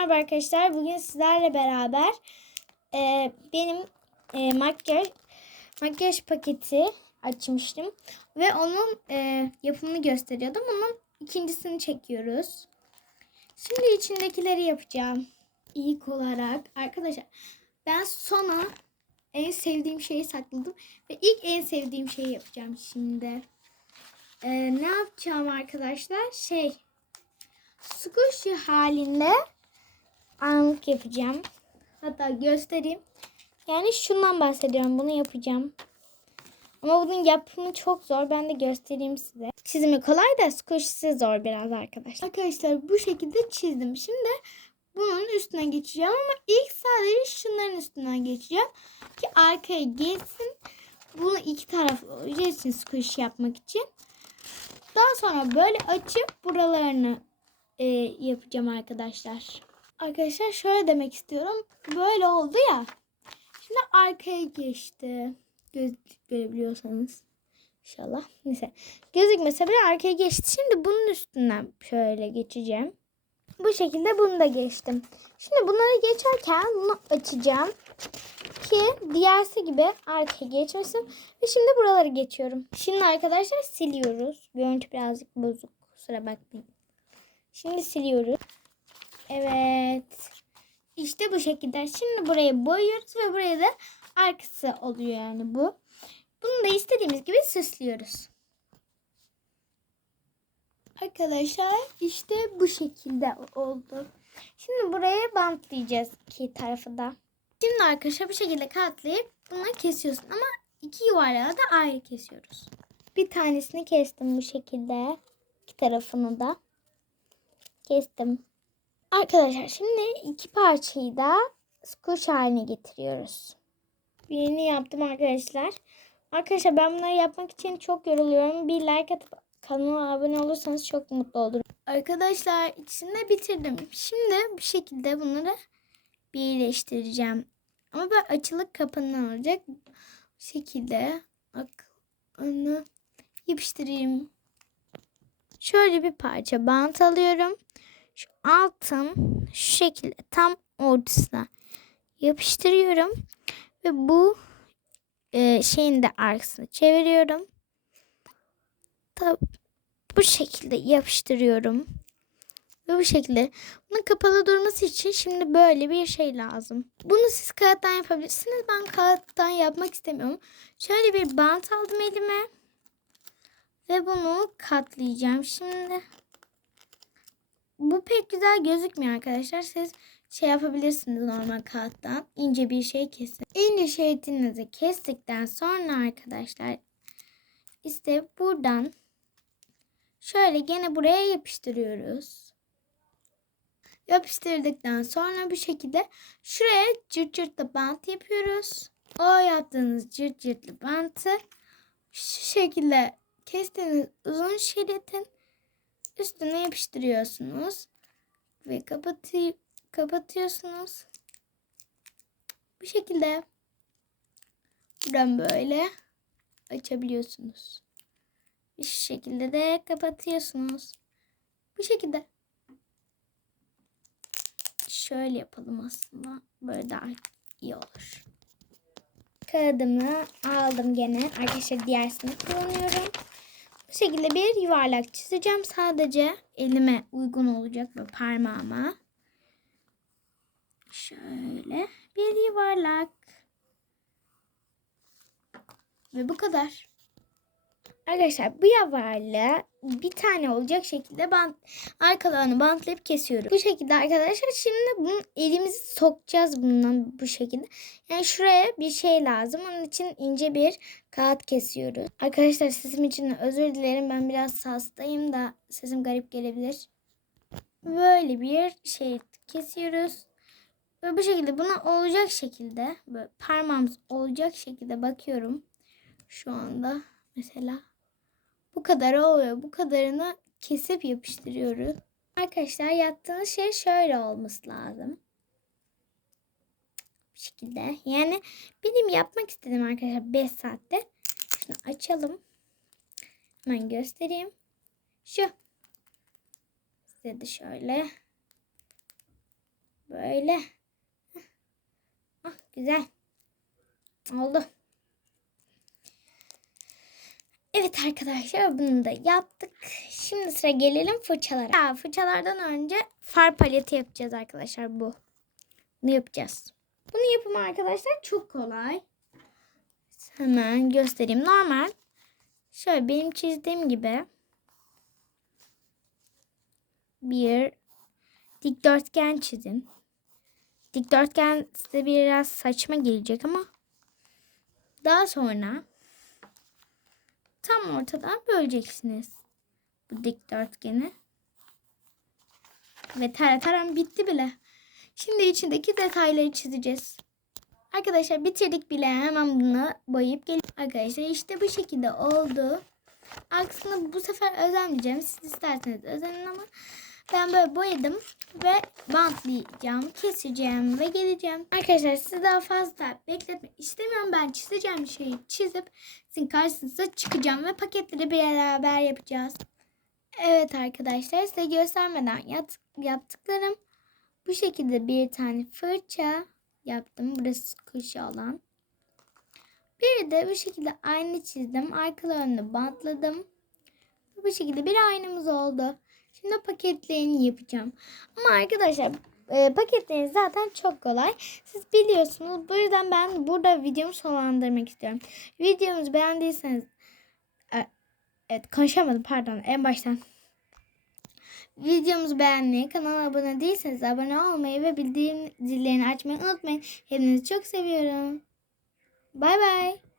merhaba arkadaşlar. Bugün sizlerle beraber e, benim e, makyaj makyaj paketi açmıştım ve onun e, yapımını gösteriyordum. Onun ikincisini çekiyoruz. Şimdi içindekileri yapacağım. İlk olarak arkadaşlar ben sona en sevdiğim şeyi sakladım ve ilk en sevdiğim şeyi yapacağım şimdi. E, ne yapacağım arkadaşlar? Şey squishy halinde armut yapacağım. Hatta göstereyim. Yani şundan bahsediyorum. Bunu yapacağım. Ama bunun yapımı çok zor. Ben de göstereyim size. Çizimi kolay da squishy'si zor biraz arkadaşlar. Arkadaşlar bu şekilde çizdim. Şimdi bunun üstüne geçeceğim ama ilk sadece şunların üstünden geçeceğim. Ki arkaya geçsin. Bunu iki taraflı olacağı için squish yapmak için. Daha sonra böyle açıp buralarını e, yapacağım arkadaşlar. Arkadaşlar şöyle demek istiyorum. Böyle oldu ya. Şimdi arkaya geçti. Göz, görebiliyorsanız. İnşallah. Neyse. Gözükmese bile arkaya geçti. Şimdi bunun üstünden şöyle geçeceğim. Bu şekilde bunu da geçtim. Şimdi bunları geçerken bunu açacağım. Ki diğersi gibi arkaya geçmesin. Ve şimdi buraları geçiyorum. Şimdi arkadaşlar siliyoruz. Görüntü birazcık bozuk. Kusura bakmayın. Şimdi siliyoruz. Evet. İşte bu şekilde. Şimdi burayı boyuyoruz ve buraya da arkası oluyor yani bu. Bunu da istediğimiz gibi süslüyoruz. Arkadaşlar işte bu şekilde oldu. Şimdi buraya bantlayacağız iki tarafı da. Şimdi arkadaşlar bu şekilde katlayıp bunu kesiyorsun ama iki yuvarlağı da ayrı kesiyoruz. Bir tanesini kestim bu şekilde. İki tarafını da kestim. Arkadaşlar şimdi iki parçayı da squish haline getiriyoruz. Birini yaptım arkadaşlar. Arkadaşlar ben bunları yapmak için çok yoruluyorum. Bir like atıp kanala abone olursanız çok mutlu olurum. Arkadaşlar ikisini de bitirdim. Şimdi bu şekilde bunları birleştireceğim. Ama böyle açılık kapanı olacak. Bu şekilde onu yapıştırayım. Şöyle bir parça bant alıyorum. Şu altın şu şekilde tam ortasına yapıştırıyorum. Ve bu e, şeyin de arkasını çeviriyorum. Tabi bu şekilde yapıştırıyorum. Ve bu şekilde bunun kapalı durması için şimdi böyle bir şey lazım. Bunu siz kağıttan yapabilirsiniz. Ben kağıttan yapmak istemiyorum. Şöyle bir bant aldım elime. Ve bunu katlayacağım. Şimdi bu pek güzel gözükmüyor arkadaşlar. Siz şey yapabilirsiniz normal kağıttan. ince bir şey kesin. İnce şeritinizi kestikten sonra arkadaşlar işte buradan şöyle gene buraya yapıştırıyoruz. Yapıştırdıktan sonra bu şekilde şuraya cırt cırtlı bant yapıyoruz. O yaptığınız cırt cırtlı bantı şu şekilde kestiğiniz uzun şeritin üstüne yapıştırıyorsunuz ve kapatı kapatıyorsunuz. Bu şekilde buradan böyle açabiliyorsunuz. Bu şekilde de kapatıyorsunuz. Bu şekilde. Şöyle yapalım aslında. Böyle daha iyi olur. Kağıdımı aldım gene. Arkadaşlar diğersini kullanıyorum. Bu şekilde bir yuvarlak çizeceğim. Sadece elime uygun olacak ve parmağıma. Şöyle bir yuvarlak. Ve bu kadar. Arkadaşlar bu yuvarlağı bir tane olacak şekilde bant arkalarını bantlayıp kesiyorum. Bu şekilde arkadaşlar şimdi bunu elimizi sokacağız bundan bu şekilde. Yani şuraya bir şey lazım. Onun için ince bir kağıt kesiyoruz. Arkadaşlar sesim için özür dilerim. Ben biraz hastayım da sesim garip gelebilir. Böyle bir şey kesiyoruz. Ve bu şekilde buna olacak şekilde böyle parmağımız olacak şekilde bakıyorum. Şu anda mesela bu kadar oluyor. Bu kadarını kesip yapıştırıyoruz. Arkadaşlar yaptığınız şey şöyle olması lazım. Bu şekilde. Yani benim yapmak istedim arkadaşlar 5 saatte. Şunu açalım. Hemen göstereyim. Şu. Size de şöyle Böyle. Ah, güzel. Oldu. Evet arkadaşlar bunu da yaptık. Şimdi sıra gelelim fırçalara. Ya, fırçalardan önce far paleti yapacağız arkadaşlar bu. Bunu yapacağız. Bunu yapımı arkadaşlar çok kolay. Hemen göstereyim. Normal. Şöyle benim çizdiğim gibi bir dikdörtgen çizin. Dikdörtgen size biraz saçma gelecek ama daha sonra tam ortadan böleceksiniz bu dikdörtgeni. Ve tarataram bitti bile. Şimdi içindeki detayları çizeceğiz. Arkadaşlar bitirdik bile. Hemen bunu boyayıp gel. Arkadaşlar işte bu şekilde oldu. Aksine bu sefer özenmeyeceğim. Siz isterseniz özenin ama ben böyle boyadım ve bantlayacağım, keseceğim ve geleceğim. Arkadaşlar sizi daha fazla bekletmek istemiyorum. Ben çizeceğim şeyi çizip sizin karşınıza çıkacağım ve paketleri beraber yapacağız. Evet arkadaşlar size göstermeden yaptıklarım bu şekilde bir tane fırça yaptım. Burası kuşu olan. Bir de bu şekilde ayna çizdim. Arkalarını bantladım. Bu şekilde bir aynamız oldu. Şimdi paketlerini yapacağım. Ama arkadaşlar e, paketleriniz zaten çok kolay. Siz biliyorsunuz. Bu yüzden ben burada videomu sonlandırmak istiyorum. Videomuzu beğendiyseniz e, evet konuşamadım pardon en baştan. Videomuzu beğenmeyi, kanala abone değilseniz abone olmayı ve bildirim zillerini açmayı unutmayın. Hepinizi çok seviyorum. Bay bay.